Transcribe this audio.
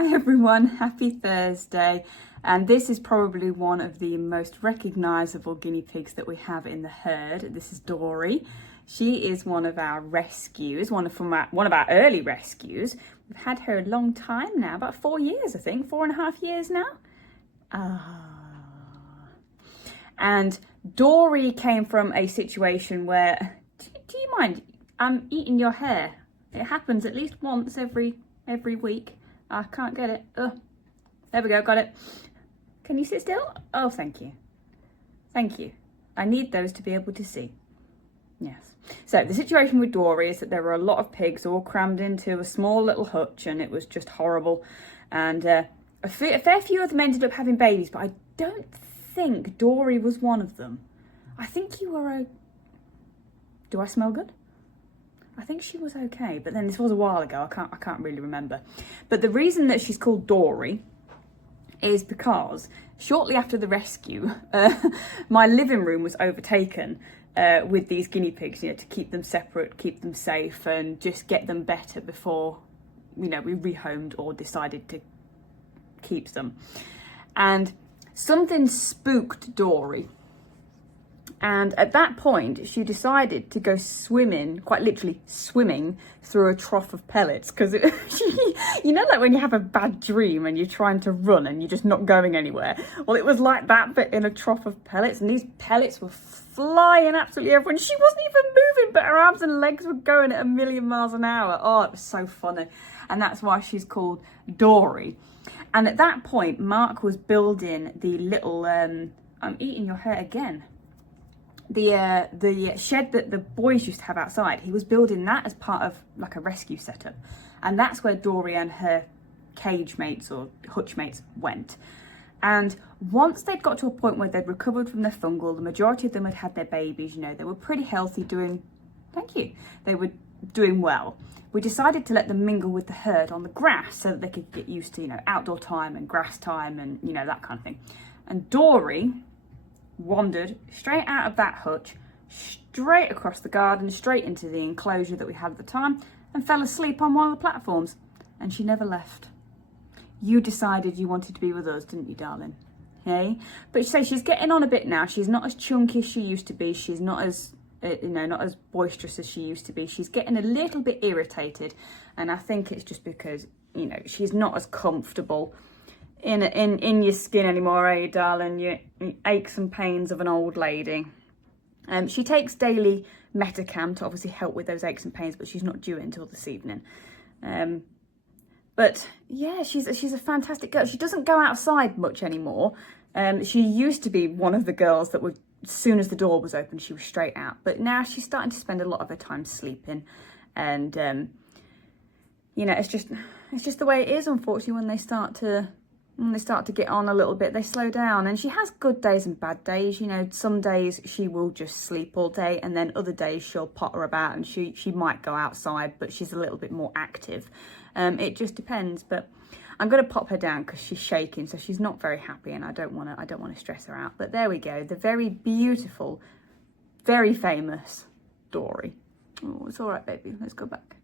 Hi everyone, happy Thursday. And this is probably one of the most recognisable guinea pigs that we have in the herd. This is Dory. She is one of our rescues, one of our early rescues. We've had her a long time now, about 4 years I think, 4.5 years now. And Dory came from a situation where, do you mind, I'm eating your hair. It happens at least once every week. I can't get it. Oh, there we go, got it. Can you sit still? Oh, thank you. Thank you. I need those to be able to see. Yes. So the situation with Dory is that there were a lot of pigs all crammed into a small little hutch, and it was just horrible. And a fair few of them ended up having babies, but I don't think Dory was one of them. I think you were Do I smell good? I think she was okay, but then this was a while ago. I can't really remember. But the reason that she's called Dory is because shortly after the rescue, my living room was overtaken with these guinea pigs, to keep them separate, keep them safe, and just get them better before, we rehomed or decided to keep them. And something spooked Dory. And at that point, she decided to go swimming, quite literally swimming, through a trough of pellets. Because, like when you have a bad dream and you're trying to run and you're just not going anywhere. Well, it was like that, but in a trough of pellets. And these pellets were flying absolutely everywhere. And she wasn't even moving, but her arms and legs were going at 1,000,000 miles an hour. Oh, it was so funny. And that's why she's called Dory. And at that point, Mark was building the little, I'm eating your hair again. The shed that the boys used to have outside, he was building that as part of like a rescue setup. And that's where Dory and her cage mates or hutch mates went. And once they'd got to a point where they'd recovered from their fungal, the majority of them had had their babies, they were pretty healthy, they were doing well. We decided to let them mingle with the herd on the grass so that they could get used to, outdoor time and grass time and, that kind of thing. And Dory wandered straight out of that hutch, straight across the garden, straight into the enclosure that we had at the time, and fell asleep on one of the platforms. And she never left. You decided you wanted to be with us, didn't you, darling? Hey? But she's getting on a bit now. She's not as chunky as she used to be. She's not as, not as boisterous as she used to be. She's getting a little bit irritated. And I think it's just because, she's not as comfortable in your skin anymore, are you, darling? Your aches and pains of an old lady. She takes daily Metacam to obviously help with those aches and pains, but she's not due it until this evening. But yeah, she's a fantastic girl. She doesn't go outside much anymore. She used to be one of the girls that would, as soon as the door was open, she was straight out. But now she's starting to spend a lot of her time sleeping, and it's just the way it is. Unfortunately, when they start to get on a little bit, they slow down. And she has good days and bad days. Some days she will just sleep all day, and then other days she'll potter about and she might go outside, but she's a little bit more active. It just depends. But I'm going to pop her down because she's shaking, so she's not very happy, and I don't want to stress her out. But there we go, the very beautiful, very famous Dory. Oh, it's all right, baby. Let's go back.